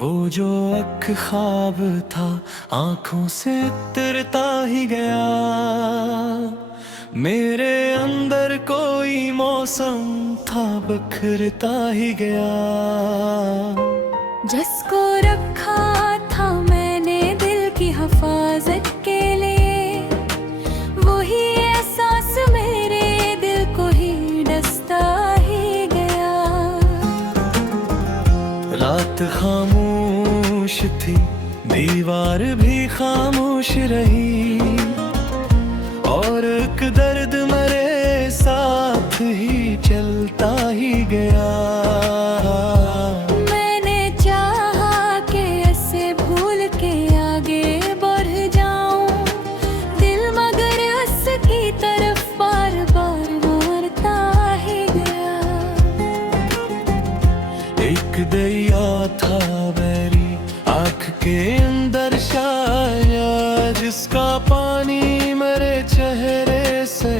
वो जो एक ख्वाब था आंखों से उतरता ही गया। मेरे अंदर कोई मौसम था बखरता ही गया। जिसको रखा था मैंने दिल की हिफाजत के लिए, वही एहसास मेरे दिल को ही डसता ही गया। रात खामोश थी, दीवार भी खामोश रही, और एक दर्द मेरे साथ ही चलता ही गया। मैंने चाहा कि ऐसे भूल के आगे बढ़ जाऊं, दिल मगर उसकी तरफ बार बार मारता ही गया। एक दरिया था मेरी आँख के अंदर शाया, जिसका पानी मेरे चेहरे से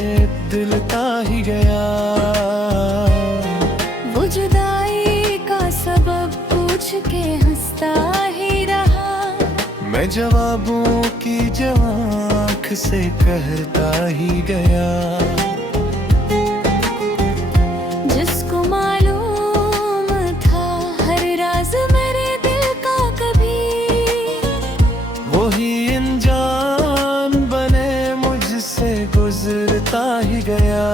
दिलता ही गया। वो जुदाई का सबब पूछ के हंसता ही रहा, मैं जवाबों की आँख से कहता ही गया। जिसको मालूम था हर राज मेरे दिल का कभी, वही अनजान बने मुझसे गुजरता ही गया।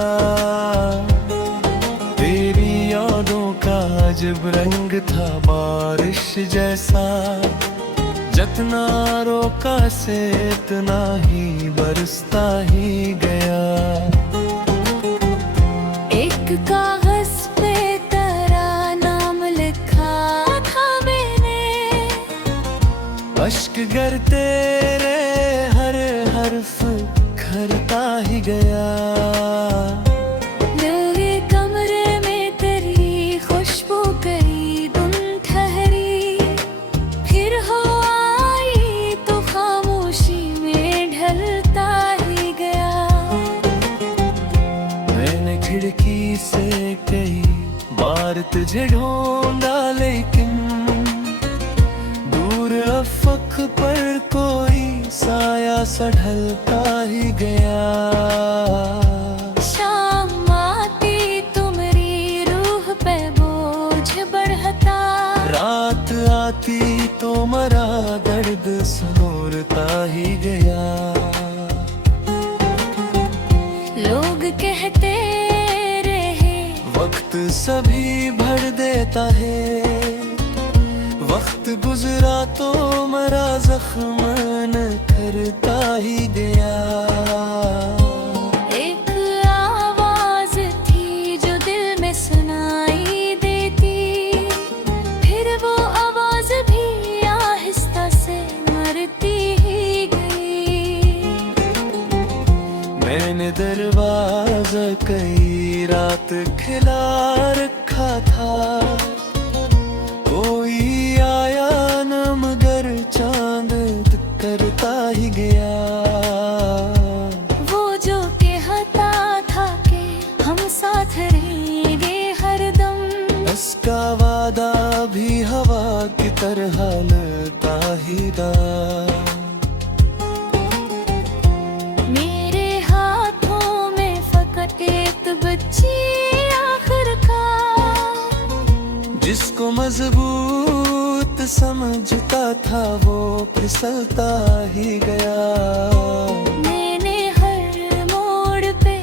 तेरी यादों का अजब रंग था बारिश जैसा, जितना रोका से इतना ही बरसता ही गया। एक कागज पे तेरा नाम लिखा था मैंने, अश्क गर तेरे हर हर्फ खरता ही गया। लगे कमरे में तेरी खुशबू कई दिन ठहरी, फिर हो आई तो खामोशी में ढलता ही गया। मैंने खिड़की से कई बार तुझे ढूंढा, लेकिन दूर अफक पर कोई साया सा ढलता ही गया। शाम आती तो मेरी रूह पे बोझ बढ़ता, रात आती तो मरा दर्द सनोरता ही गया। लोग कहते रहे वक्त सभी भर देता है, वक्त गुजरा तो मरा जख्म न करता ही गया। एक आवाज थी जो दिल में सुनाई देती, फिर वो आवाज भी आहिस्ता से मरती ही गई। मैंने दरवाजा कई रात खिला रखा था, कोई आया न मगर चांद करता ही गया। वो जो कहता था कि हम साथ रहेंगे हरदम, उसका वादा भी हवा की तरह लगता ही था। मेरे हाथों में फकत एक बच्ची आखिरकार, जिसको मजबूत समझता था वो फिसलता ही गया। मैंने हर मोड़ पे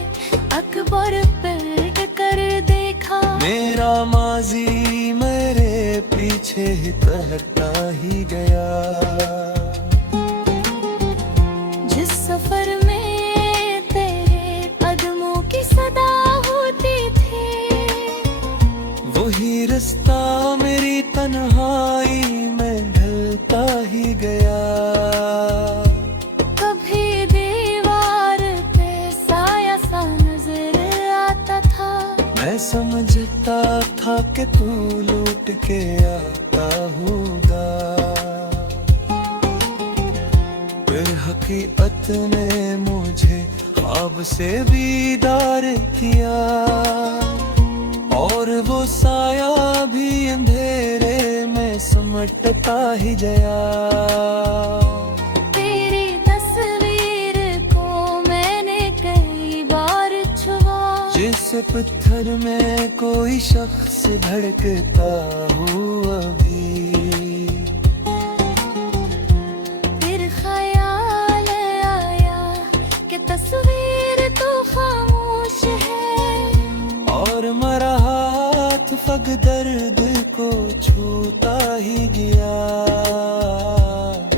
अकबर पलट कर देखा, मेरा माजी मेरे पीछे ही तहता ही गया। जिस सफर में तेरे कदमों की सदा होती थी, वही रास्ता मेरी तन्हाई में ढलता ही गया। कभी दीवार पे साया सा नजर आता था, मैं समझता था कि तू लौट के आता होगा, फिर हकीकत ने मुझे ख्वाब से बीदार किया, और वो साया भी अंधेरे में सम सिमटता ही गया। तेरी तस्वीर को मैंने कई बार छुआ, जिस पत्थर में कोई शख्स धड़कता हो अभी। फिर ख्याल आया कि तस्वीर तो खामोश है, और मरा हाथ फक दर्द को छूता ही गया।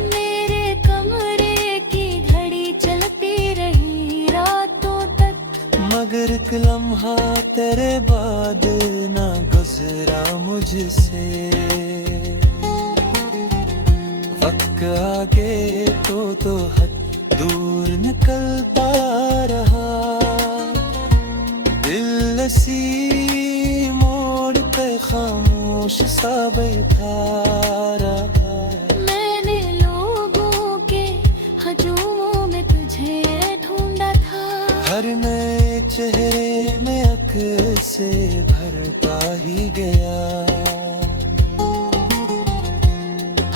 मेरे कमरे की घड़ी चलती रही रातों तक, मगर एक लम्हा तेरे बाद ना गुजरा मुझसे। वक्त आगे तो हद दूर निकलता रहा। दिल सी मोड़ पे खामोश सा बैठा रहा। मैंने लोगों के हजूमों में तुझे ढूंढा था, हर नए चेहरे में अक से भरता ही गया।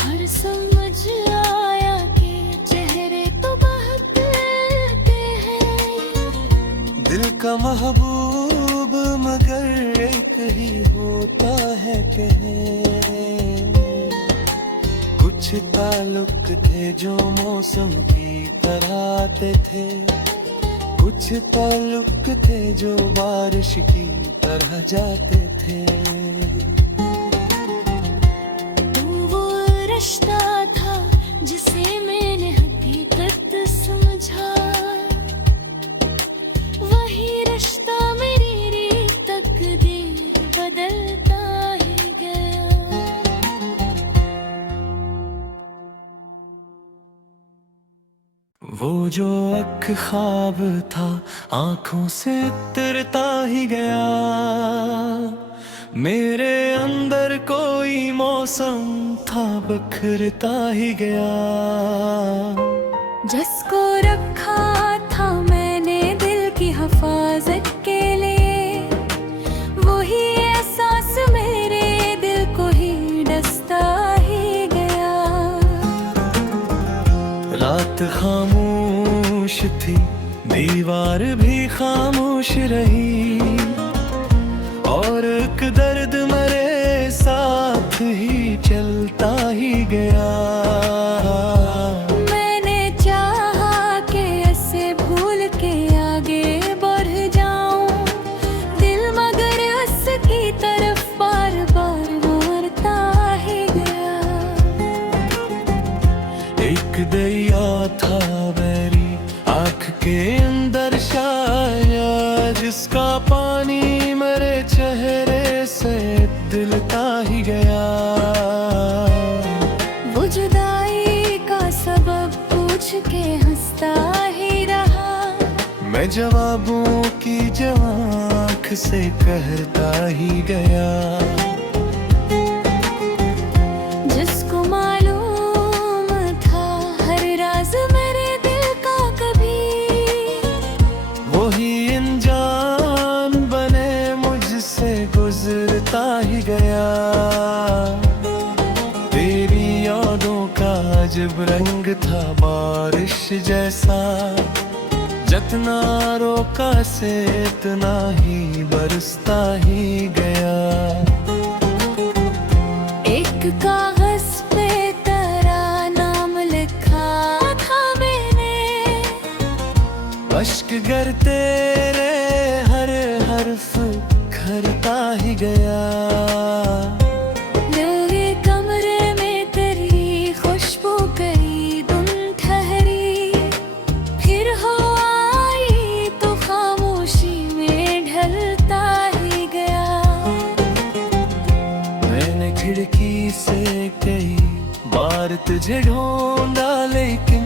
हर समझ आया कि चेहरे तो बहकते हैं। दिल का महबूब मगर एक ही होता है कहीं। कुछ ताल्लुक थे जो मौसम की तरह आते थे, कुछ ताल्लुक थे जो बारिश की तरह जाते थे। तू वो रिश्ता था जिसे मैंने हकीकत समझा, वही रिश्ता मेरी तकदीर बदलता ही गया। वो जो एक ख्वाब था आंखों से उतरता ही गया। मेरे अंदर कोई मौसम था बखरता ही गया। जिसको रखा था मैंने दिल की हिफाजत के लिए, वही एहसास मेरे दिल को ही डसता ही गया। रात खामोश थी, दीवार भी खामोश रही, और एक दर्द मेरे साथ ही चलता ही गया। मैंने चाहा कि ऐसे भूल के आगे बढ़ जाऊं, दिल मगर उसकी तरफ बार बार मारता ही गया। एक दरिया था मेरी आँख के अंदर छाया, जिसका पानी मेरे चेहरे से दिलता ही गया। वो जुदाई का सबब पूछ के हंसता ही रहा, मैं जवाबों की आँख से कहता ही गया। जिसको मालूम था हर राज मेरे दिल का कभी, वही अनजान बने मुझसे गुजरता ही गया। तेरी यादों का अजब रंग था बारिश जैसा, जितना रोका से इतना ही बरसता ही गया। एक कागज पे तेरा नाम लिखा था मैंने, अश्क गिरते रहे, हर हर्फ खरता ही गया। मेरे कमरे में तेरी खुशबू कई दिन ठहरी, फिर हो आई तो खामोशी में ढलता ही गया। मैंने खिड़की से कई बार तुझे ढूंढा, लेकिन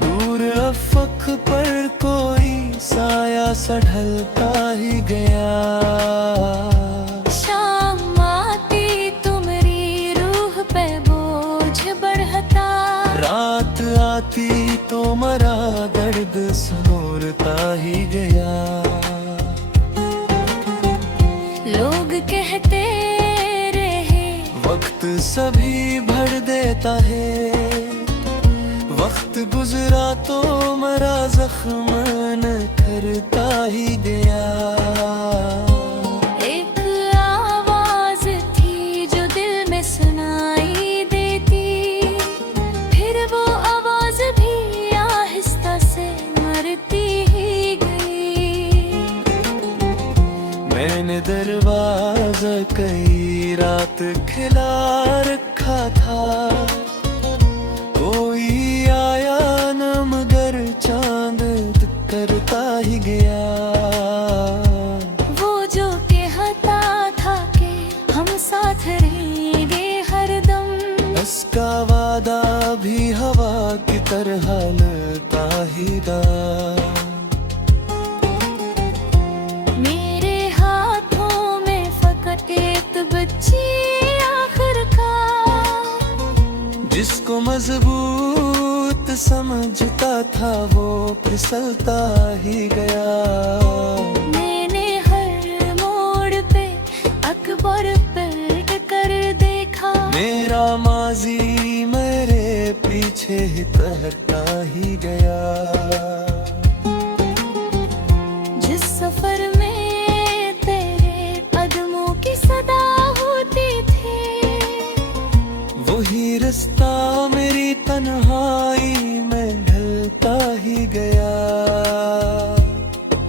दूर अफक पर कोई साया सा ढलता ही गया। शाम आती तो मेरी रूह पे बोझ बढ़ता, रात आती तो मरा दर्द सनोरता ही गया। लोग कहते रहे वक्त सभी भर देता है। वक्त गुजरा तो मरा जख्म न करता ही गया। एक आवाज थी जो दिल में सुनाई देती, फिर वो आवाज भी आहिस्ता से मरती ही गई। मैंने दरवाजा कई रात खिला रखा था, कोई आया न मगर चांद करता ही गया। वो जो कहता था कि हम साथ रहेंगे हरदम, उसका वादा भी हवा की तरह लगता ही था। मेरे हाथों में फकत एक बच्ची जिसको मजबूत समझता था वो फिसलता ही गया। मैंने हर मोड़ पे अकबर पलट कर देखा, मेरा माजी मेरे पीछे ही तैरता ही गया। जिस सफर में तेरे कदमों की सदा होती थी, वही रास्ता मेरी तन्हाई में ढलता ही गया।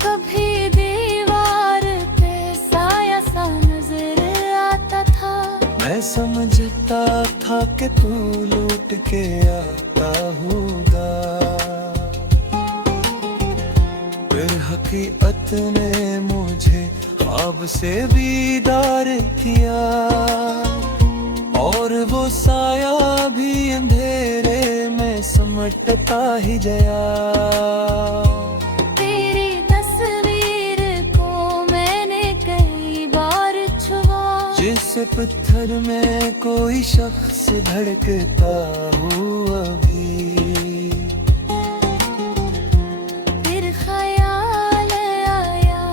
कभी दीवार पे साया सा नजर आता था, मैं समझता था कि तू लौट के आता होगा, फिर हकीकत ने मुझे ख्वाब से बीदार किया। और वो साया भी अंधेरे में समटता ही गया। तेरी तस्वीर को मैंने कई बार छुआ, जिस पत्थर में कोई शख्स धड़कता हो अभी। फिर ख्याल आया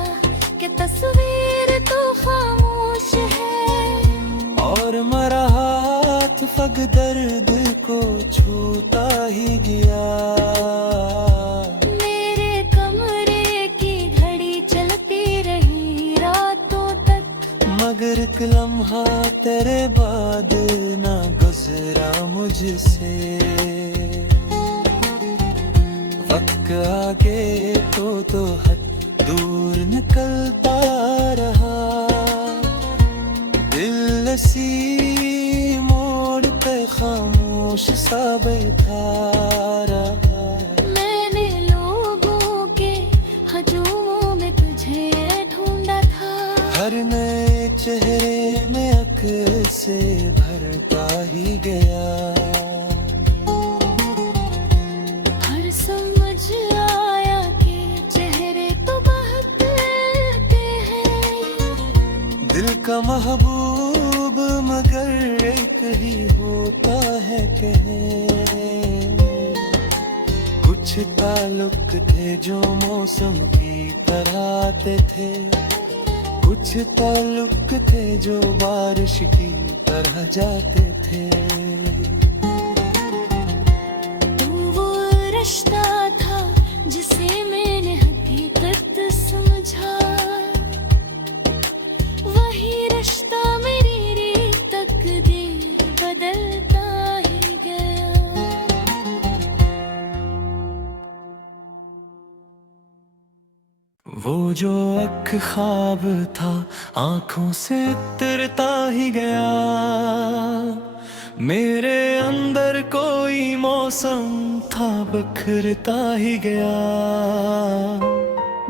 कि तस्वीर तो खामोश है, और मरा हाथ फग दर्द को छूता ही गया। मेरे कमरे की घड़ी चलती रही रातों तक, मगर एक लम्हा तेरे बाद ना गुजरा मुझसे। वक्त आगे तो हद दूर निकलता रहा, दिल सी मोड़ पे खामोश सा बैठा रहा। मैंने लोगों के हजूमों में तुझे ढूंढा था, हर नए चेहरे में अक्ल से भरता ही गया। हर समझ आया कि चेहरे तो बहकते हैं, दिल का महबूब मगर एक ही होता है कहे। कुछ ताल्लुक थे जो मौसम की तरह आते थे, कुछ ताल्लुक थे जो बारिश की तरह जाते थे। तू वो रिश्ता था जिसे मैंने हकीकत समझा, वही रिश्ता मेरी तकदीर बदलता ही गया। वो जो एक ख्वाब था आंखों से उतरता ही गया। मेरे अंदर कोई मौसम था बिखरता ही गया।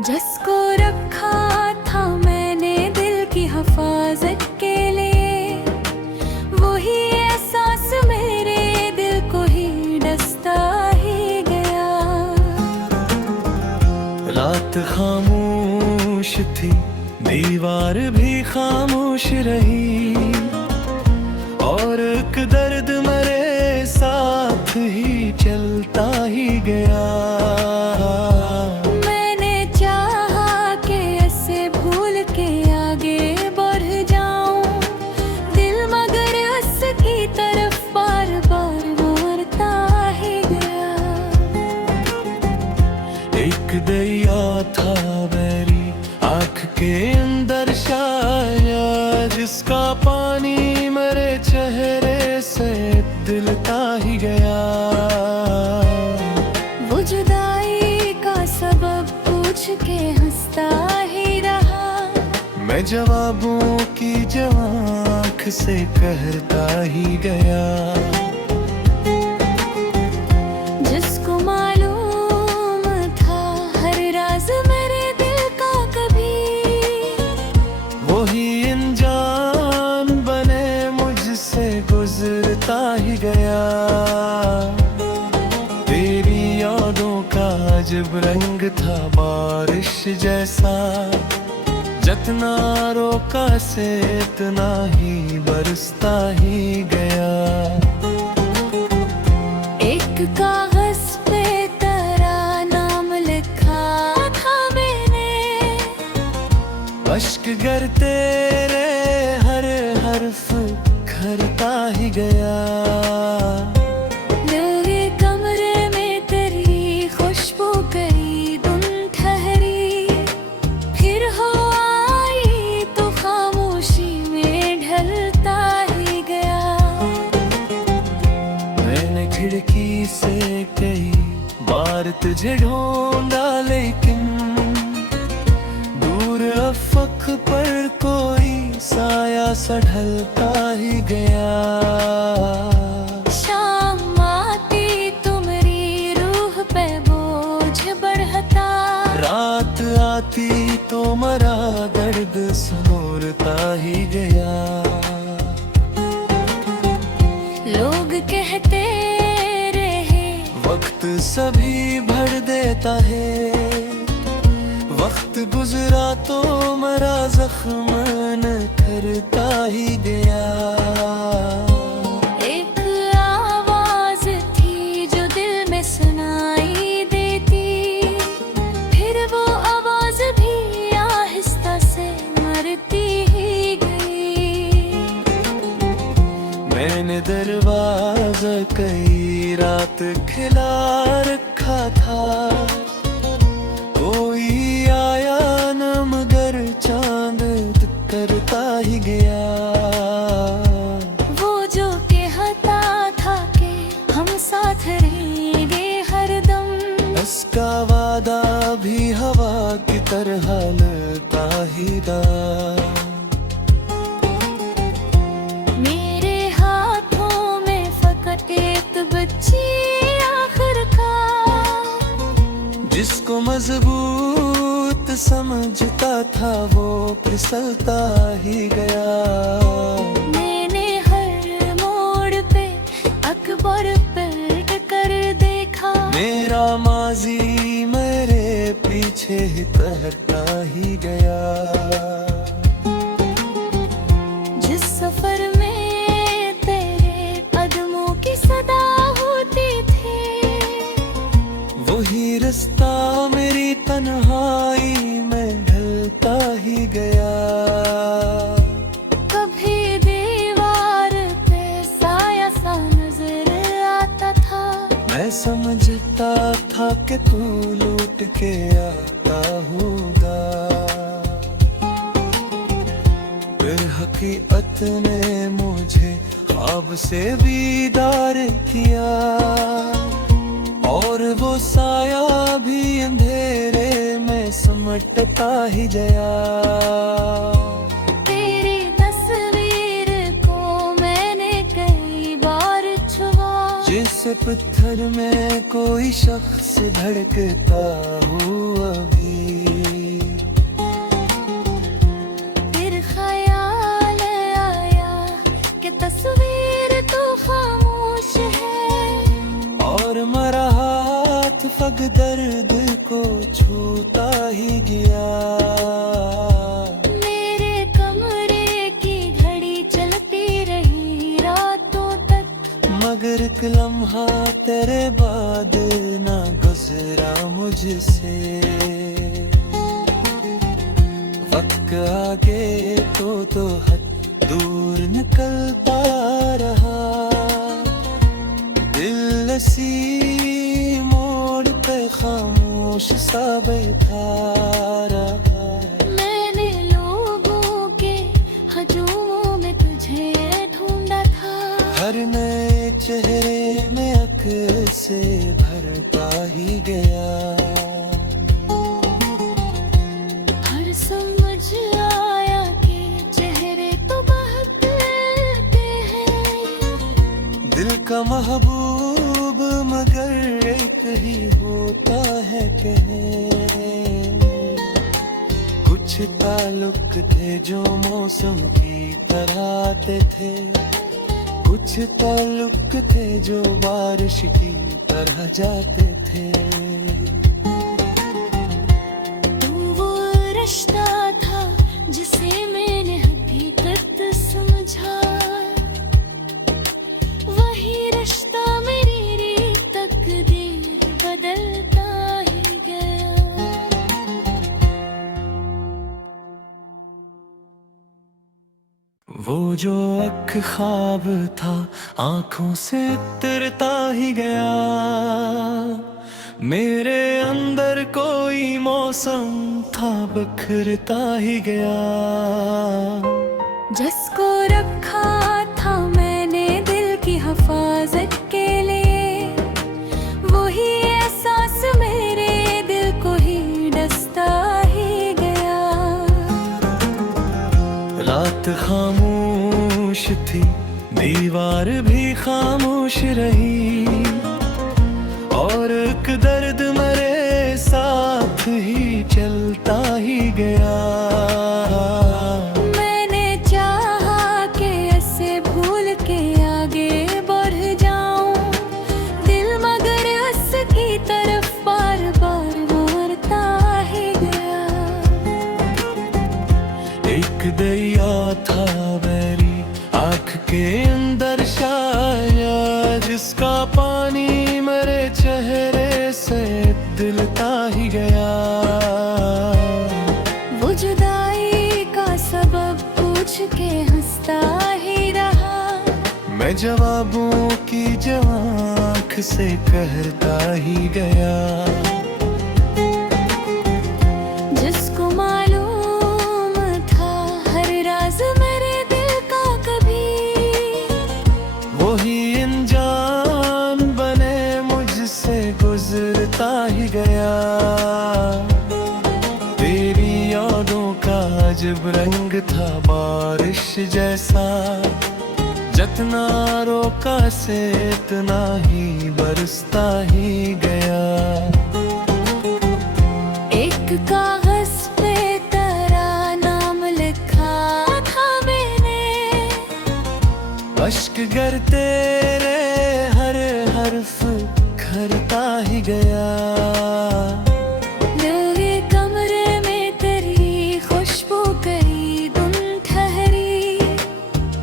जिसको रखा था मैंने दिल की हिफाजत के लिए, वही एहसास मेरे दिल को ही डसता ही गया। रात खामोश थी, दीवार भी खामोश रही, और एक दर्द मेरे साथ ही चलता ही गया। मैंने चाहा कि ऐसे भूल के आगे बढ़ जाऊं, दिल मगर उसकी जवाबों की जो आँख से कहता ही गया। जिसको मालूम था हर राज मेरे दिल का कभी, वही अनजान बने मुझसे गुजरता ही गया। तेरी यादों का अजब रंग था बारिश जैसा, जितना रोका से इतना ही बरसता ही गया। एक कागज पे तेरा नाम लिखा था मैंने, अश्क गर तेरे हर हर्फ घरता ही गया। दिल के कमरे में तेरी खुशबू कई दिन ठहरी, फिर हो आई तो खामोशी में ढलता ही गया। मैंने खिड़की से कई बार तुझे ढूंढा, लेकिन दूर अफक पर कोई साया सा ढलता ही गया। शाम आती तो मेरी रूह पे बोझ बढ़ता, रात आती तो मरा दर्द समोरता ही गया। लोग कहते रहे वक्त सभी भर देता है, वक्त गुजरा तो मरा जख्म न करता ही गया। एक आवाज थी जो दिल में सुनाई देती, फिर वो आवाज भी आहिस्ता से मरती ही गई। मैंने दरवाजा कई रात खिला रखा था, कोई आया न मगर चांद करता ही गया। वो जो कहता था कि हम साथ रहेंगे हरदम, उसका वादा भी हवा की तरह लगता ही था। मेरे हाथों में फकत एक बच्ची आखिरकार, जिसको मजबूत समझता था वो फिसलता ही गया। मैंने हर मोड़ पे अकबर पलट कर देखा, मेरा माजी मेरे पीछे ही तैरता ही गया। जिस सफर में तेरे कदमों की सदा होती थी, वही रास्ता मेरी तन्हाई में ढलता ही गया। कभी दीवार पे साया सा नजर आता था, मैं समझता था कि तू लौट के आता होगा, फिर हकीकत ने मुझे ख्वाब से बीदार किया, और वो साया भी अंधेरे में समटता ही गया। तेरी तस्वीर को मैंने कई बार छुआ, जिस पत्थर में कोई शख्स धड़कता हो अभी, फिर ख्याल आया कि तस्वीर तो खामोश है, और मरा हाथ फग दर्द को छूता ही गया। मेरे कमरे की घड़ी चलती रही रातों तक, मगर एक लम्हा तेरे बाद ना गुजरा मुझसे। वक्त आगे तो हद दूर निकलता रहा, दिल सी मोड़ पे खामोश सा बैठा रहा। मैंने लोगों के हजूमों में तुझे ढूंढा था, हर नए चेहरे में अक्ल से भरता ही गया। हर समझ आया दिल का महबूब मगर एक ही होता है कहीं। कुछ ताल्लुक थे जो मौसम की तरह आते थे, कुछ ताल्लुक थे जो बारिश की तरह जाते थे। तू वो रिश्ता था जिसे मैंने हकीकत समझा, वही रिश्ता मेरी तकदीर बदलता ही गया। वो जो एक ख्वाब था आंखों से उतरता ही गया, मेरे अंदर कोई मौसम था बिखरता ही गया। जिसको रखा था मैंने दिल की हिफाजत के लिए, वही एहसास मेरे दिल को ही डसता ही गया। रात खामोश थी, दीवार भी खामोश रही, और एक दर्द मेरे साथ ही चलता ही गया। मैंने चाहा कि ऐसे भूल के आगे बढ़ जाऊं, दिल मगर उसकी तरफ बार बार मुड़ता ही गया। एक दरिया था मेरी आँख के अंदर शाया, जिसका पानी मेरे चेहरे से दिलता ही गया। वो जुदाई का सबब पूछ के हंसता ही रहा, मैं जवाबों की आँख से कहता ही गया। जिसको मालूम था हर राज मेरे दिल का कभी, वही अनजान बने मुझसे गुजरता ही गया। तेरी यादों का अजब रंग था बारिश जैसा, जितना रोका से इतना ही बरसता ही गया। एक कागज पे तेरा नाम लिखा था मैंने, अश्क गर तेरे हर हर्फ खरता ही गया। मेरे कमरे में तेरी खुशबू कई दिन ठहरी,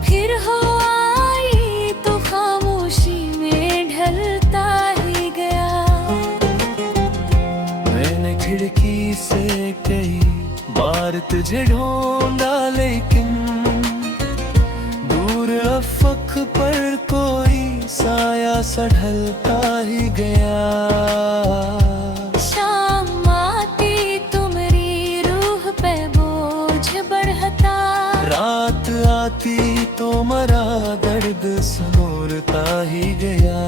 फिर हो आई तो खामोशी में ढलता ही गया। मैंने खिड़की से कई बार तुझे ढूंढा, लेकिन दूर अफक पर कोई साया सा ढलता ही गया। शाम आती तो मेरी रूह पे बोझ बढ़ता, रात आती तो मरा दर्द समोरता ही गया।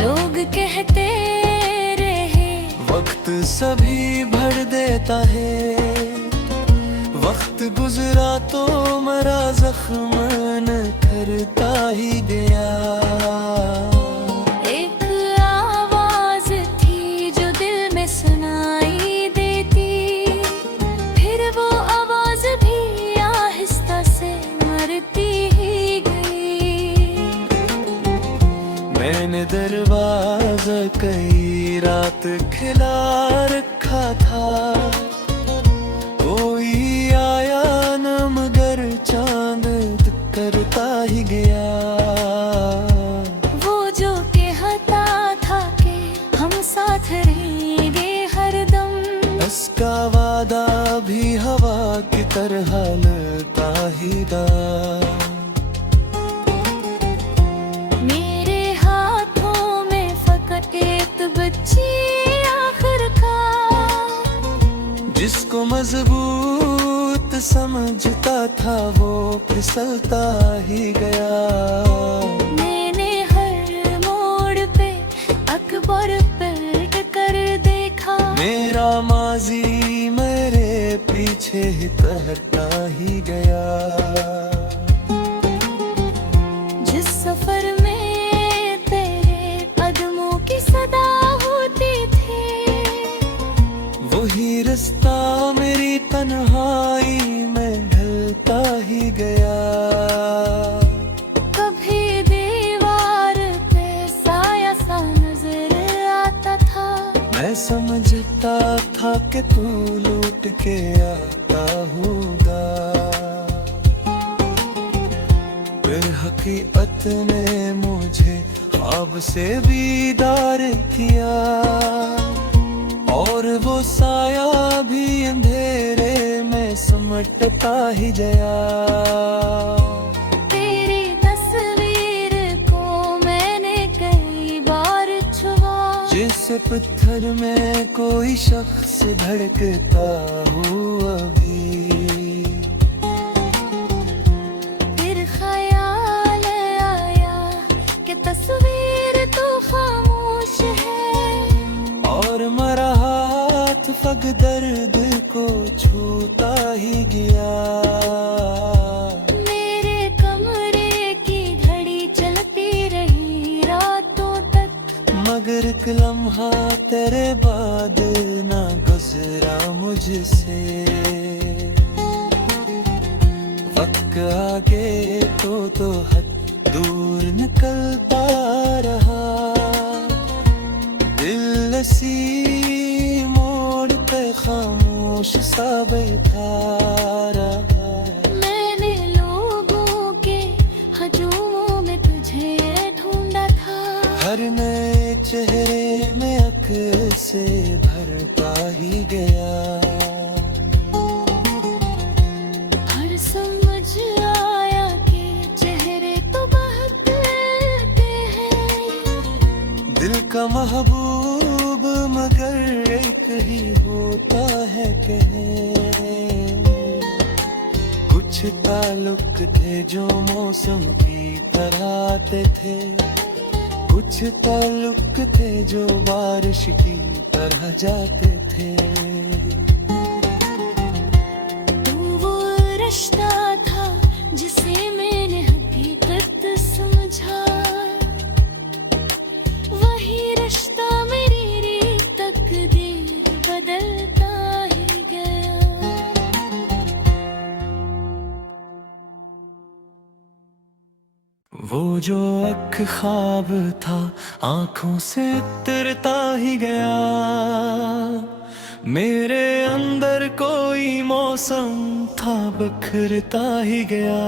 लोग कहते रहे वक्त सभी भर देता है, वक्त गुजरा तो मरा जख्म न करता ही गया। एक आवाज थी जो दिल में सुनाई देती, फिर वो आवाज भी आहिस्ता से मरती ही गई। मैंने दरवाजा कई रात खिला रखा था, कोई आया न मगर चांद करता ही गया। वो जो कहता था कि हम साथ रहेंगे हरदम, उसका वादा भी हवा की तरह लगता ही था। मेरे हाथों में फकत एक बच्ची आखिरकार, जिसको मजबूत समझता था वो फिसलता ही गया। मैंने हर मोड़ पे अकबर पलट कर देखा, मेरा माजी मेरे पीछे ही तहता ही गया। के तू लूट के आता होगा। फिर हकीकत ने मुझे ख्वाब से बीदार किया, और वो साया भी अंधेरे में समटता ही गया। तेरी तस्वीर को मैंने कई बार छुआ, जिस पत्थर में कोई शख्स धड़कता हो अभी। फिर ख्याल आया कि तस्वीर तो खामोश है, और मरा हाथ फक दर्द को छूता ही गया। मेरे कमरे की घड़ी चलती रही रातों तक, मगर एक लम्हा तेरे बाद ना गुजरा मुझसे। वक्त आगे तो हद दूर निकलता रहा, दिल सी मोड़ पे खामोश सा बैठा रहा। मैंने लोगों के हजूमों में तुझे ढूंढा था, हर नए चेहरे में अक्ल से भरता ही गया। हर समझ आया कि चेहरे तो बहकते हैं, दिल का महबूब मगर एक ही होता है कुछ ताल्लुक थे जो मौसम की तरह आते थे, कुछ ताल्लुक थे जो बारिश की तरह जाते थे। तू वो रिश्ता था जिसे मैंने हकीकत समझा, वही रिश्ता मेरी तकदीर बदलता ही गया। वो जो एक ख्वाब था आंखों से उतरता ही गया, मेरे अंदर कोई मौसम था बिखरता ही गया।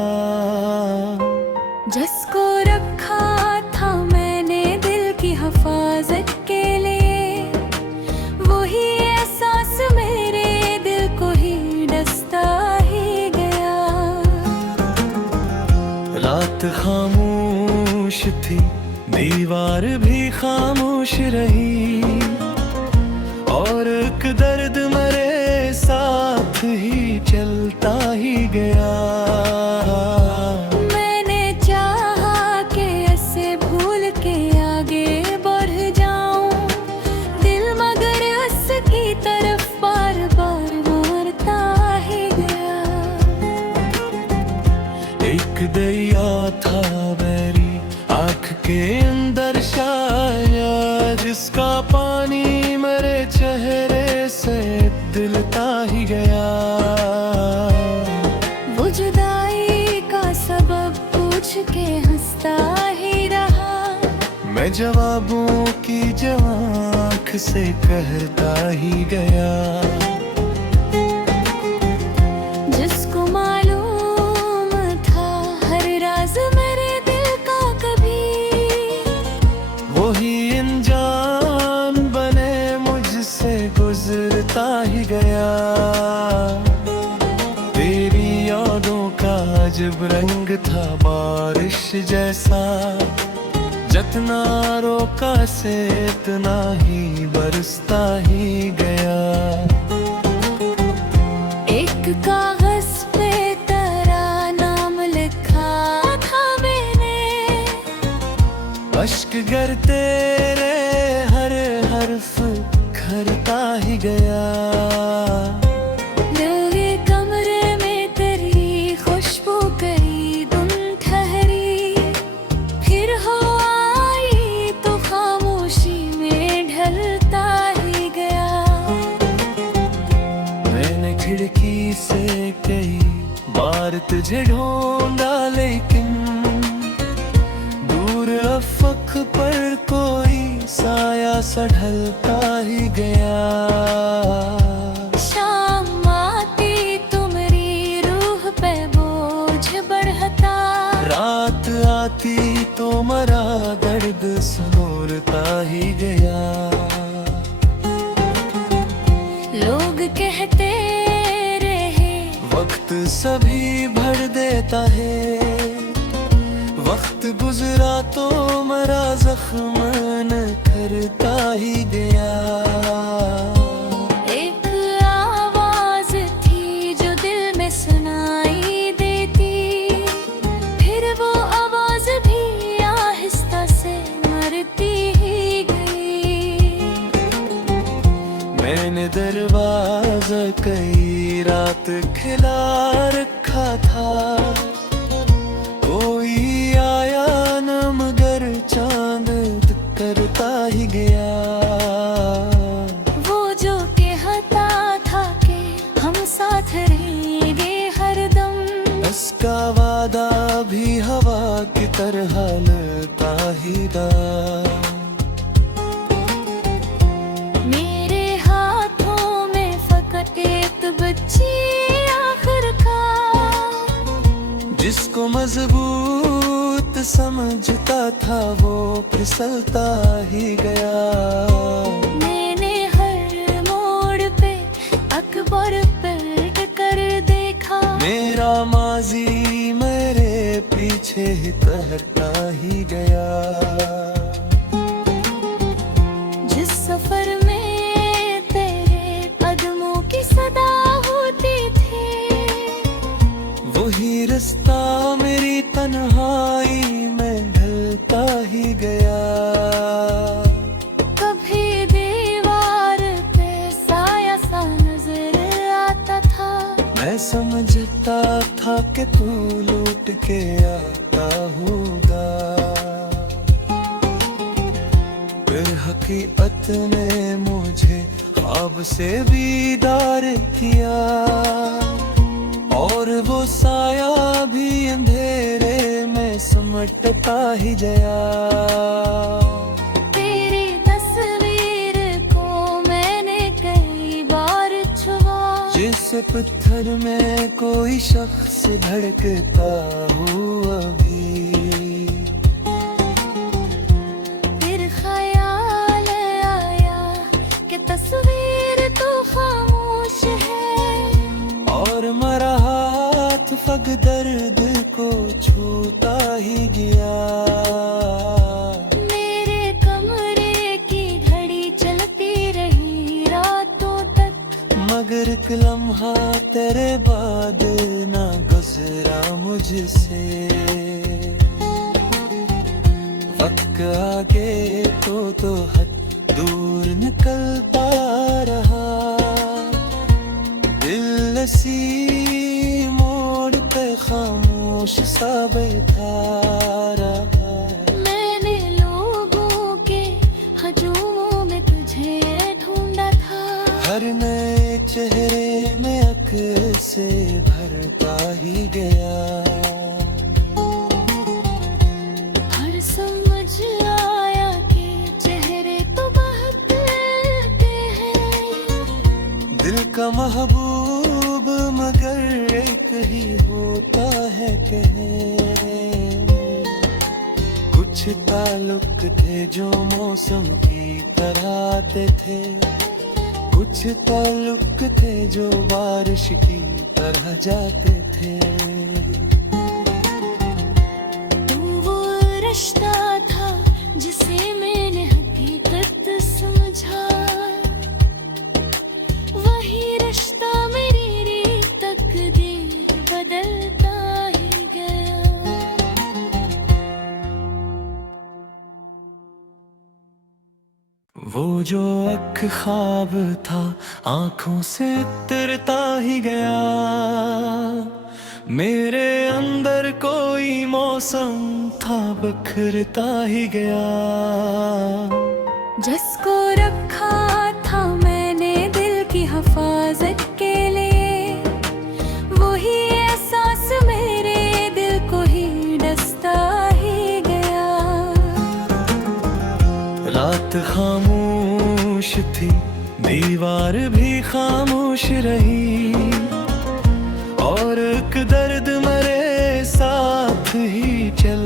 जिसको रखा था मैंने दिल की हिफाजत के लिए, वही एहसास मेरे दिल को ही डसता ही गया। रात खामोश थी, दीवार भी खामोश रही, और एक दर्द मेरे साथ ही चलता ही गया। मैंने चाहा कि ऐसे भूल के आगे बढ़ जाऊं, दिल मगर उसकी तरफ बार बार मारता ही गया। एक दरिया था मेरी आँख के अंदर शायद, जिसका पानी मेरे चेहरे से दिलता ही गया। वो जुदाई का सबब पूछ के हंसता ही रहा, मैं जवाबों की आँख से कहता ही गया। जिसको मालूम था हर राज मेरे दिल का कभी, वही अनजान बने मुझसे गुजरता ही गया। तेरी यादों का अजब रंग था बारिश जैसा, जितना रोका से इतना ही बरसता ही गया। एक कागज पे तेरा नाम लिखा था मैंने, अश्क गिरते रे हर हर्फ घरता ही गया। लगे कमरे में तेरी खुशबू कई दिन ठहरी, फिर हो आई तो खामोशी में ढलता ही गया। मैंने खिड़की से कई बार तुझे ढूंढा, लेकिन दूर अफक पर कोई साया सा ढलता ही गया। रात आती तो मरा दर्द समोरता ही गया। लोग कहते रहे वक्त सभी भर देता है, वक्त गुजरा तो मरा जख्म न करता ही गया। एक आवाज थी जो दिल में सुनाई देती, फिर वो आवाज भी आहिस्ता से मरती ही गई। मैंने दरवाजा कई रात खिला रखा था, कोई आया न मगर चांद करता ही गया। वो जो कहता था कि हम साथ रहेंगे हरदम, इसका वादा भी हवा की तरह लगता ही था। मेरे हाथों में फकत एक बच्ची आखिरकार, जिसको मजबूत समझता था वो फिसलता ही गया। मैंने हर मोड़ पे अकबर पलट कर देखा, मेरा माजी मेरे पीछे ही तहता ही गया। जिस सफर में तेरे कदमों की सदा होती थी, वही रास्ता मेरी तन्हाई में ढलता ही गया। कभी दीवार पे साया सा नजर आता था, मैं समझता था कि तू लूट के आता होगा, फिर हकीकत ने मुझे ख्वाब से बीदार किया, और वो साया भी अंधेरे में समटता ही गया। तेरी तस्वीर को मैंने कई बार छुआ, जिस पत्थर में कोई शख्स धड़कता हो अभी, फिर ख्याल आया कि तस्वीर तो खामोश है, और मरा हाथ फग दर्द को छूता ही गया। मेरे कमरे की घड़ी चलती रही रातों तक, मगर एक लम्हा तेरे बाद ना गुजरा मुझसे। वक्त आगे तो हद दूर निकलता रहा, दिल नसी मोड़ पे खामोश सा बैठा रहा। मैंने लोगों के हजूमों में तुझे ढूंढा था, हर नए चेहरे में अक से भरता ही गया। हर समझ आया कि चेहरे तो बहते हैं, दिल का महबूब मगर एक ही होता है कुछ ताल्लुक थे जो मौसम की तरह आते थे, कुछ ताल्लुक थे जो बारिश की तरह जाते थे। तू वो रिश्ता था जिसे मैंने हकीकत समझा, वही रिश्ता मेरी रीत तकदीर बदलता ही गया। वो जो एक ख्वाब था आंखों से उतरता ही गया, मेरे अंदर कोई मौसम था बखरता ही गया। जिसको रखा था मैंने दिल की हिफाजत के लिए, वही एहसास मेरे दिल को ही डसता ही गया। रात खामोश थी, दीवार भी खामोश रही, और एक दर्द मेरे साथ ही चल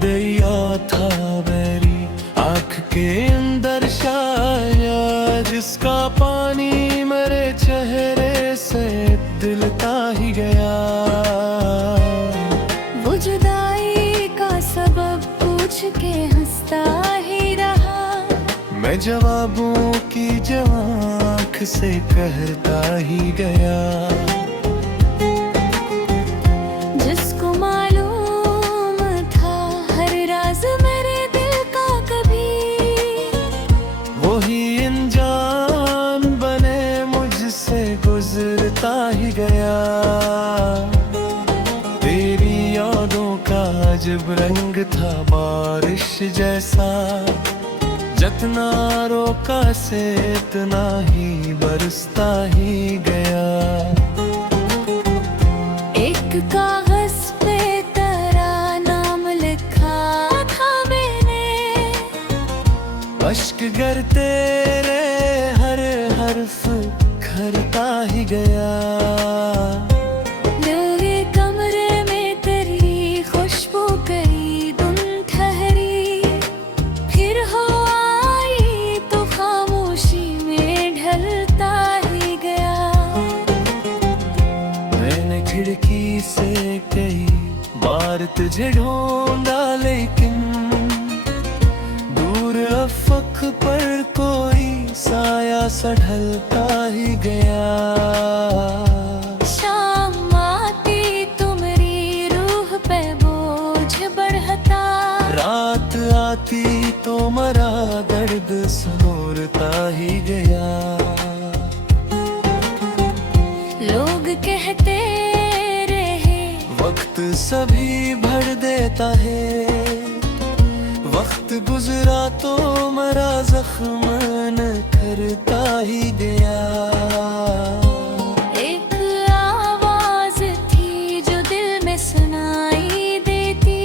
निर्दया था बैरी, आँख के अंदर शाया जिसका पानी मेरे चेहरे से दिलता ही गया। वो जुदाई का सबब पूछ के हंसता ही रहा, मैं जवाबों की आँख से कहता ही गया। जिसको मालूम था हर राज मेरे दिल का कभी, वही अनजान बने मुझसे गुजरता ही गया। तेरी यादों का अजब रंग था बारिश जैसा, जितना रोका से इतना ही बरसता ही गया। एक कागज पे तेरा नाम लिखा था मैंने, अश्क गिरते रे हर हर्फ खरता ही गया। दिल के कमरे में तेरी खुशबू कई दिन ठहरी, फिर हो आई तो खामोशी में ढलता ही गया। मैंने खिड़की से कई बार तुझे ढूंढा, लेकिन दूर अफक पर कोई साया सा ढलता ही गया। शाम आती तुम्हारी रूह पे बोझ बढ़ता, रात आती तो मरा दर्द समोरता ही गया। लोग कहते रहे वक्त सभी भर देता है, वक्त गुजरा तो मरा जख्म न करता ही गया। एक आवाज थी जो दिल में सुनाई देती,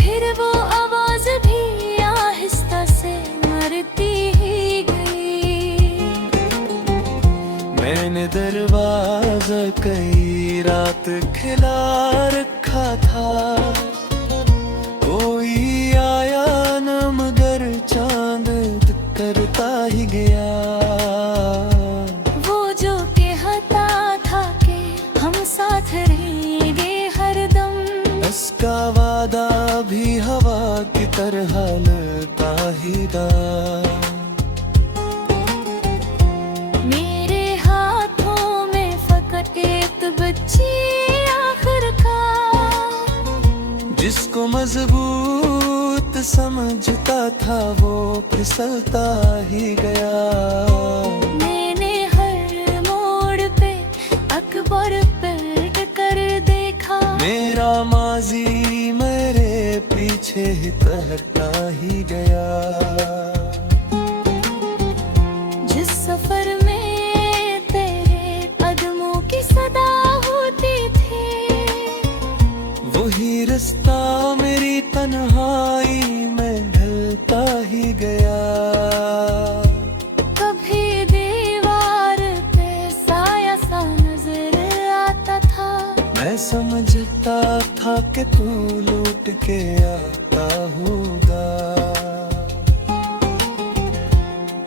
फिर वो आवाज भी आहिस्ता से मरती ही गई। मैंने दरवाजा कई रात खिला रखा था, कोई आया न मगर चांद करता ही गया। वो जो कहता था कि हम साथ रहेंगे हरदम, उसका वादा भी हवा की तरह लगता ही था। मेरे हाथों में फकत एक बच्ची आखिरकार, जिसको मजबूत समझता था वो फिसलता ही गया। मैंने हर मोड़ पे अकबर पलट कर देखा, मेरा माजी मेरे पीछे ही तहता ही गया। जिस सफर में तेरे कदमों की सदा होती थी, वही रास्ता मेरी तन्हाई में ढलता ही गया। कभी दीवार पे साया सा नजर आता था, मैं समझता था कि तू लूट के आता होगा,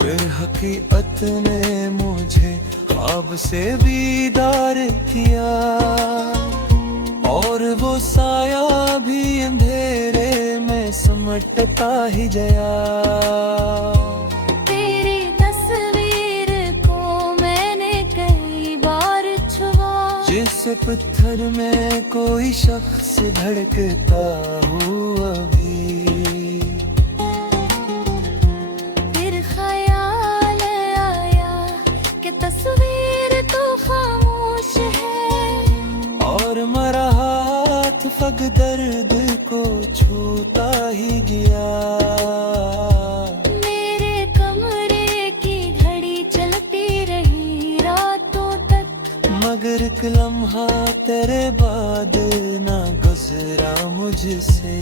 फिर हकीकत ने मुझे ख्वाब से बीदार किया, और वो साया भी अंधेरे में समटता ही गया। तेरी तस्वीर को मैंने कई बार छुआ, जिस पत्थर में कोई शख्स धड़कता हो अभी, फिर ख्याल आया कि तस्वीर तो खामोश है, और मरा हाथ फग दर्द को छूता ही गया। मेरे कमरे की घड़ी चलती रही रातों तक, मगर एक लम्हा तेरे बाद ना गुजरा मुझसे।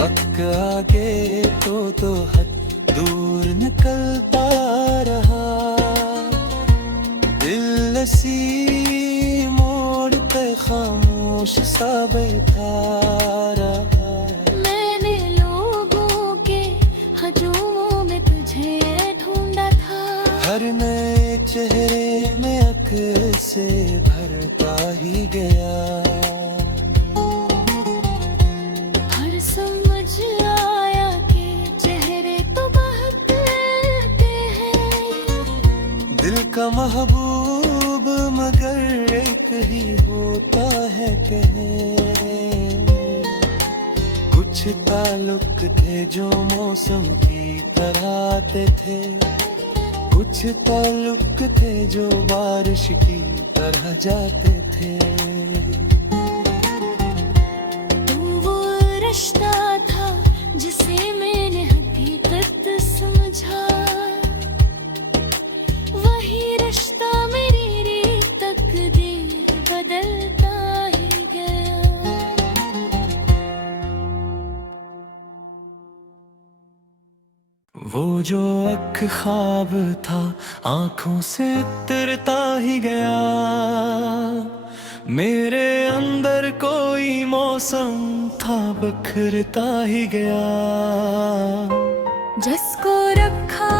वक्त आगे तो हद दूर निकलता रहा, दिल सी मोड़ पे खामोश खामोश सा बैठा रहा। मैंने लोगों के हजूमों में तुझे ढूंढा था। हर नए चेहरे में अक से भरता ही गया। हर समझ आया कि चेहरे तो बहकते हैं। दिल का महबूब मगर एक ही होता है कहीं। कुछ ताल्लुक थे जो मौसम की तरह आते थे। कुछ ताल्लुक थे जो बारिश की तरह जाते थे। तू वो रिश्ता था जिसे मैंने हकीकत समझा। वही रिश्ता मेरी तकदीर बदलता ही गया। वो जो एक ख्वाब था आंखों से उतरता ही गया। मेरे अंदर कोई मौसम था बिखरता ही गया। जिसको रखा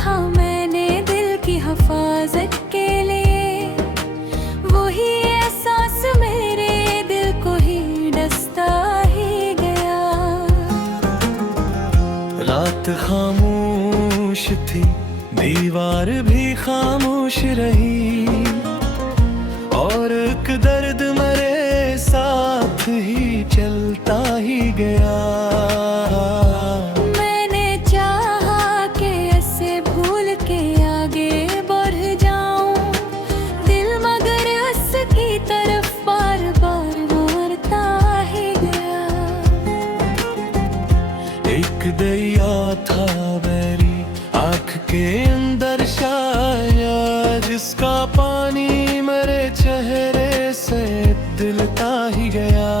था मैंने दिल की हिफाजत के लिए, वही एहसास मेरे दिल को ही डसता ही गया। रात खामोश थी, दीवार भी खामोश रही, और एक दर्द मेरे साथ ही चलता ही गया। मैंने चाहा कि ऐसे भूल के आगे बढ़ जाऊं, दिल मगर उसकी तरफ बार बार मुड़ता ही गया। एक दरिया था मेरी आँख के अंदर शायद, जिसका पानी मेरे चेहरे से दिलता ही गया।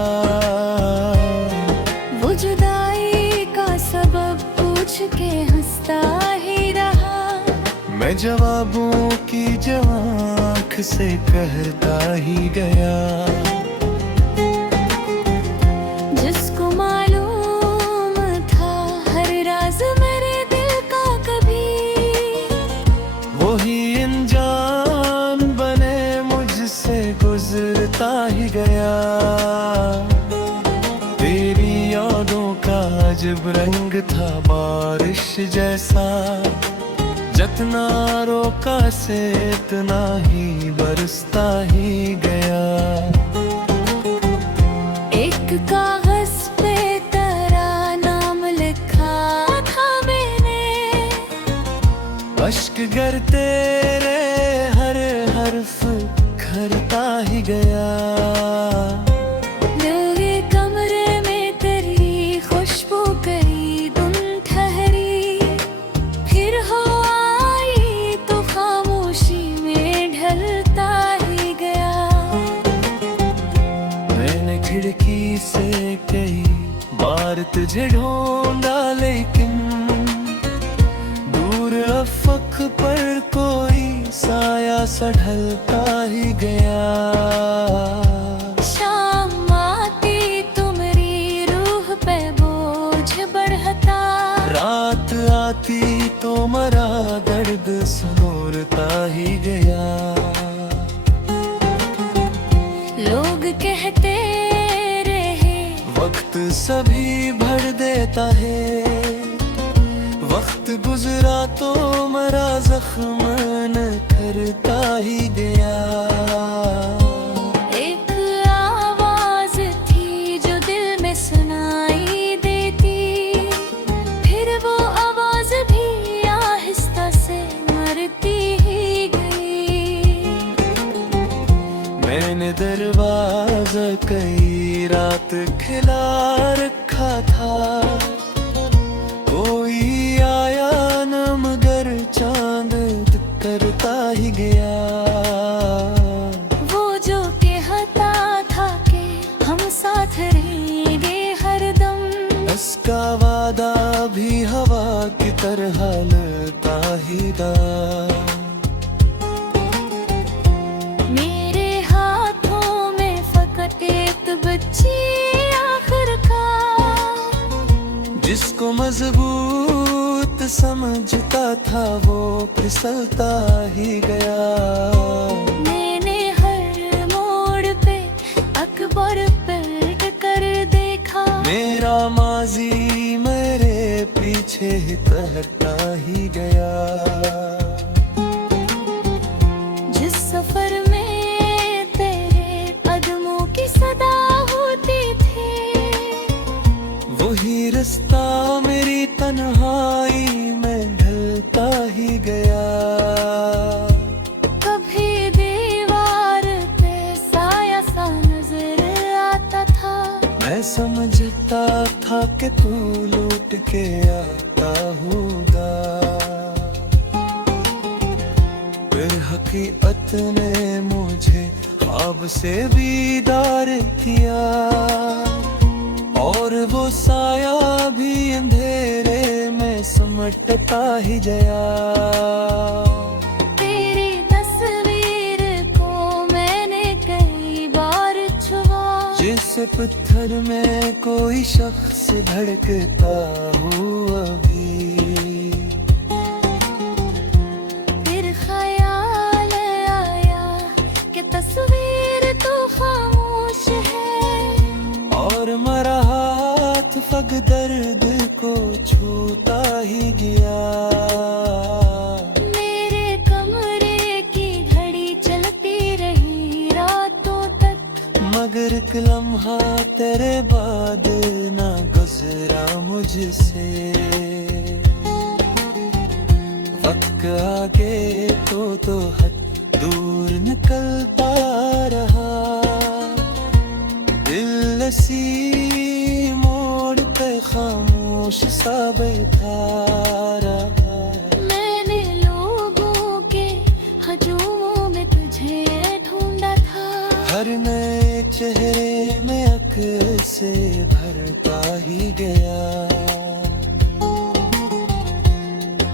वो जुदाई का सबब पूछ के हंसता ही रहा। मैं जवाबों की आँख से कहता ही गया। जिसको मालूम था हर राज मेरे दिल का कभी, वही अनजान बने मुझसे गुजरता ही गया। तेरी यादों का अजब रंग था बारिश जैसा, जितना रोका से इतना ही बरसता ही गया। एक कागज पे तेरा नाम लिखा था मैंने, अश्क गर तेरे हर हर्फ खरता ही गया। दिल के कमरे में तेरी खुशबू कई दिन ठहरी, फिर हो आई तो खामोशी में ढलता ही गया। मैंने खिड़की से कई बार तुझे ढूंढा, लेकिन दूर अफक पर कोई साया सा ढलता ही गया। शाम आती तो मेरी रूह पे बोझ बढ़ता, रात आती तो मरा दर्द समोरता ही गया। लोग कहते रहे वक्त सभी भर देता है, वक्त गुजरा तो मरा जख्म न करता ही गया। एक आवाज थी जो दिल में सुनाई देती, फिर वो आवाज भी आहिस्ता से मरती ही गई। मैंने दरवाजा कई रात खिला रखा था, कोई आया न मगर चांद करता ही गया। वो जो कहता था कि हम साथ रहेंगे हरदम, उसका वादा भी हवा की तरह लगता ही था। मेरे हाथों में फकत एक मजबूत समझता था वो फिसलता ही गया। मैंने हर मोड़ पे अकबर पलट कर देखा। मेरा माजी मेरे पीछे ही तहता ही गया। जिस सफर में तेरे कदमों की सदा होती थी, वही रास्ता मेरी तन्हाई में ढलता ही गया। कभी दीवार पे साया सा नजर आता था। मैं समझता था कि तू लौट के आता होगा, फिर हकीकत ने मुझे ख्वाब से बीदार किया। और वो साया भी अंधेरे में समटता ही गया। तेरी तस्वीर को मैंने कई बार छुआ। जैसे पत्थर में कोई शख्स धड़कता हो अभी। फिर ख्याल आया कि तस्वीर तो खामोश है। और मरा हाथ फग दर्द को छूता ही गया। मेरे कमरे की घड़ी चलती रही रातों तक, मगर एक लम्हा तेरे बाद ना गुजरा मुझसे। वक्त आगे तो हद दूर निकलता रहा। दिल लसी मोड़ पे खामोश सा बैठा रहा। मैंने लोगों के हजूमों में तुझे ढूंढा था। हर नए चेहरे में अक से भरता ही गया।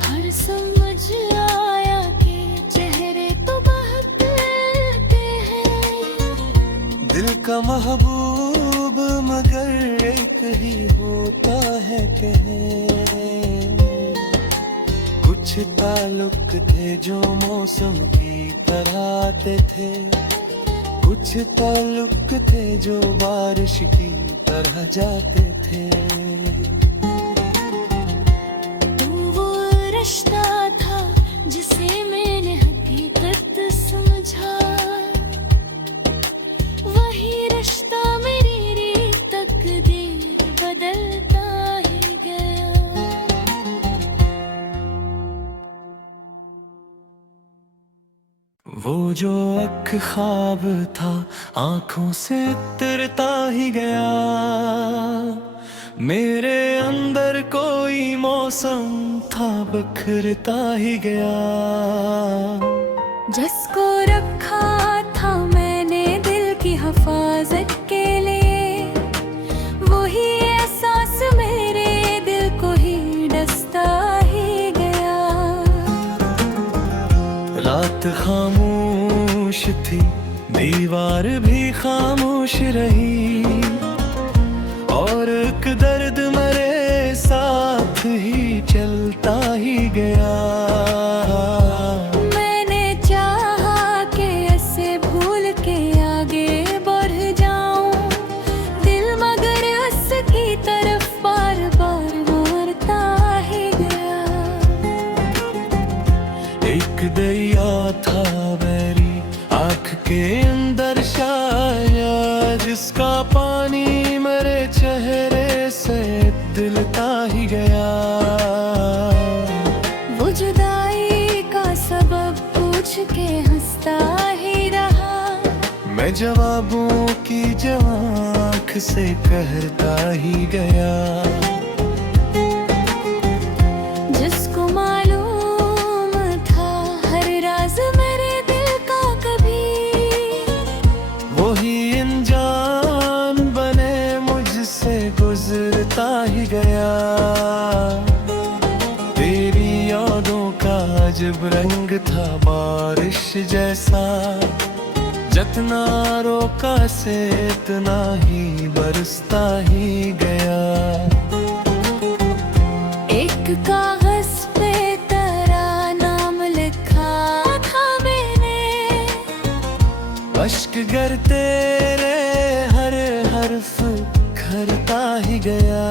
हर समझ आया कि चेहरे तो बहकते हैं। दिल का महबूब मगर एक ही होता है कि कुछ ताल्लुक थे जो मौसम की तरह आते थे। कुछ ताल्लुक थे जो बारिश की तरह जाते थे। तू वो रिश्ता था जिसे मैंने हकीकत समझा। वही रिश्ता मेरी तकदीर बदलता ही गया। वो जो एक ख्वाब था आंखों से उतरता ही गया। मेरे अंदर कोई मौसम था बिखरता ही गया। जिसको रखा था मैंने दिल की हिफाजत के लिए, वही एहसास मेरे दिल को ही डसता ही गया। रात खामोश थी, दीवार भी खामोश रही। और एक दर्द मेरे साथ ही चलता ही गया। मैंने चाहा कि ऐसे भूल के आगे बढ़ जाऊं, दिल मगर उसकी तरफ बार बार मारता ही गया। एक दरिया था मेरी आँख के अंदर शायद, जिसका पानी मेरे चेहरे से दिलता ही गया। वो जुदाई का सबब पूछ के हंसता ही रहा। मैं जवाबों की आँख से कहता ही गया। जिसको मालूम था हर राज मेरे दिल का कभी, वही अनजान बने मुझसे गुजरता ही गया। तेरी यादों का अजब रंग था बारिश जैसा, जितना रोका से इतना ही बरसता ही गया। कागज पे तेरा नाम लिखा था मैंने, अश्क गिरते रे हर हर्फ खरता ही गया।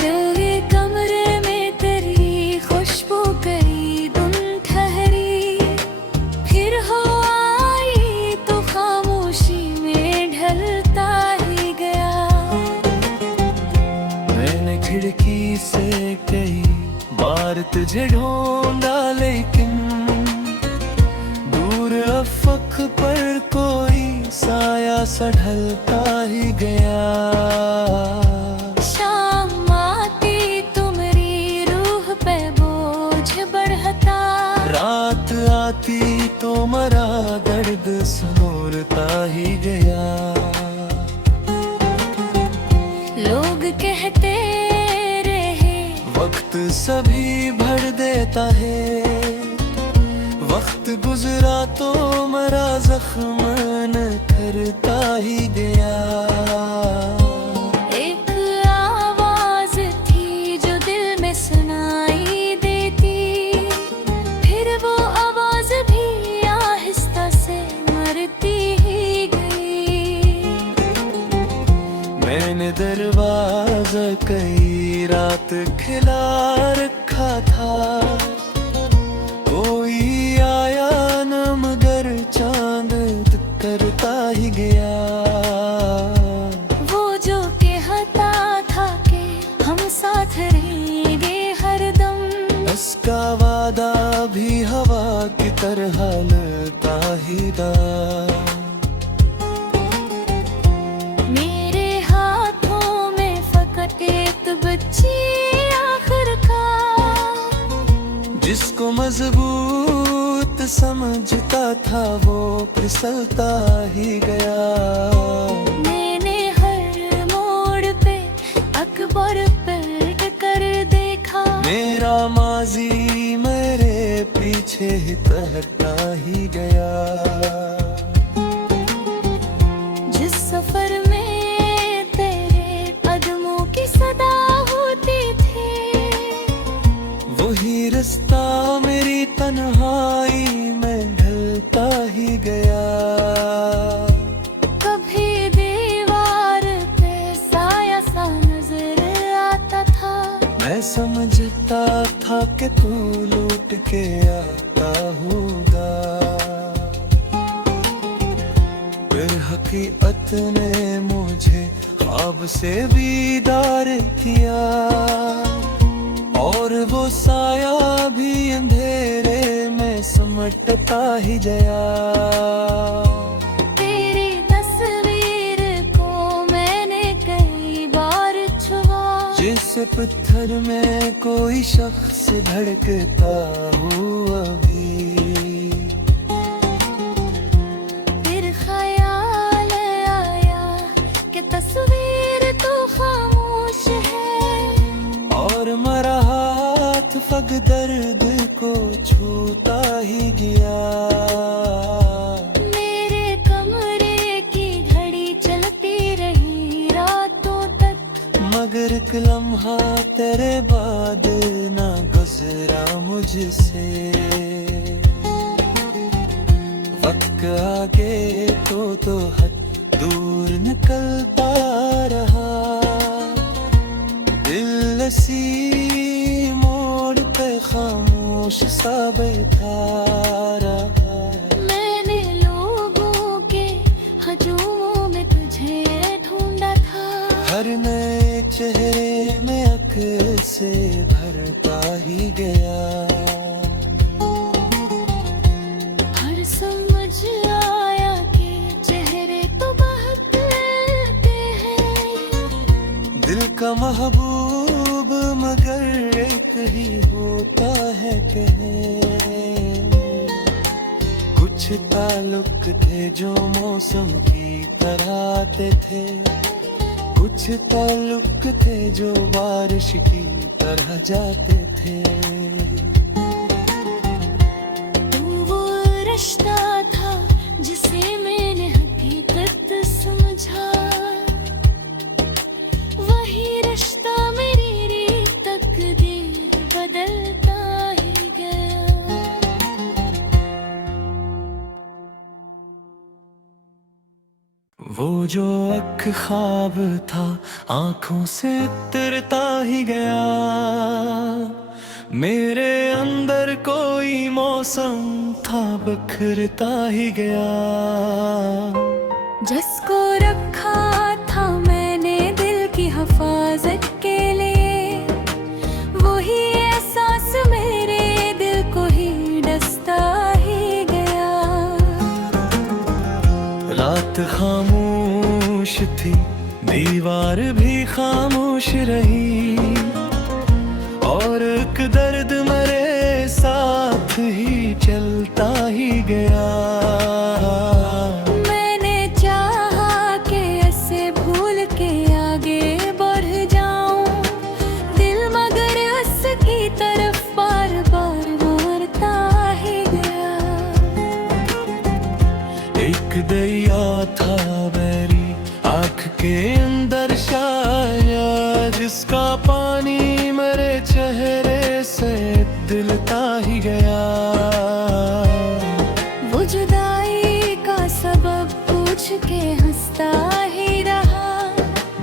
दिल के कमरे में तेरी खुशबू कई धुन ठहरी, फिर हो आई तो खामोशी में ढलता ही गया। मैंने खिड़की से कई बार तुझे ढूंढा, लेकिन दूर अफक पर कोई साया सा ढलता ही गया। शाम आती तो मेरी रूह पे बोझ बढ़ता, रात आती तो मरा दर्द समोरता ही गया। लोग कहते रहे वक्त सभी भर देता है, वक्त गुजरा तो मरा जख्म न करता ही गया। एक आवाज थी जो दिल में सुनाई देती, फिर वो आवाज भी आहिस्ता से मरती ही गई। मैंने दरवाजा कई रात खिला रखा था, कोई आया न मगर चांद करता ही गया। वो जो कहता था कि हम साथ रहेंगे हरदम, उसका वादा भी हवा की तरह लगता ही था। मेरे हाथों में फकत एक बच्ची आखिरकार, जिसको मजबूत समझता था वो फिसलता ही गया। मैंने हर मोड़ पे अकबर पलट कर देखा, मेरा माजी मेरे पीछे ही तहता ही गया। जिस सफर में तेरे कदमों की सदा होती थी, वही रास्ता मेरी तन्हाई में ढलता ही गया। कभी दीवार पे साया सा नजर आता था, मैं समझता था कि तू लौट के आता होगा, फिर हकीकत ने मुझे ख्वाब से बीदार किया, और वो साया भी अंधेरे में समटता ही गया। तेरी तस्वीर को मैंने कई बार छुआ, जिस पत्थर में कोई शख्स धड़कता हो अभी, फिर ख्याल आया कि तस्वीर तो खामोश है, और मरा हाथ फग दर्द को छूता ही गया। मेरे कमरे की घड़ी चलती रही रातों तक, मगर एक लम्हा तेरे बाद ना गुजरा मुझसे। वक्त आगे तो हद दूर निकलता रहा, दिल सी मोड़ पे खामोश सा बैठा रहा। मैंने लोगों के हजूमों में तुझे ढूंढा था, हर नए चेहरे में अक से भरता ही गया। हर समझ आया कि चेहरे तो बहकते हैं, दिल का महबूब मगर एक ही होता है कि कुछ ताल्लुक थे जो मौसम की तरह आते थे, कुछ ताल्लुक थे जो बारिश की तरह जाते थे। तू वो रिश्ता था जिसे मैंने हकीकत समझा, वही रिश्ता मेरी रीत तक वो जो एक ख्वाब था आंखों से उतरता ही गया, मेरे अंदर कोई मौसम था बिखरता ही गया। जिसको रखा था मैंने दिल की हिफाजत के लिए, वही एहसास मेरे दिल को ही डसता ही गया। रात खामोश थी, दीवार भी खामोश रही, और एक दर्द मेरे साथ ही चलता ही गया। मैंने चाहा कि ऐसे भूल के आगे बढ़ जाऊं, दिल मगर उसकी तरफ बार बार मारता ही गया। एक दरिया था मेरी आँख के अंदर शाया, जिसका पानी मेरे चेहरे से दिलता ही गया। वो जुदाई का सबब पूछ के हंसता ही रहा,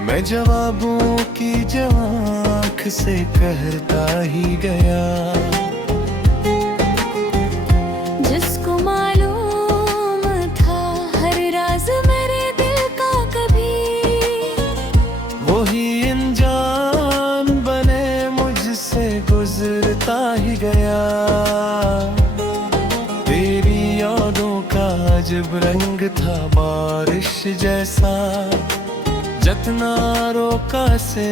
मैं जवाबों की आँख से कहता ही गया। जिसको मालूम था हर राज मेरे दिल का कभी, वही अनजान बने मुझसे गुजरता ही गया। तेरी यादों का अजब रंग था बारिश जैसा, जितना रोका से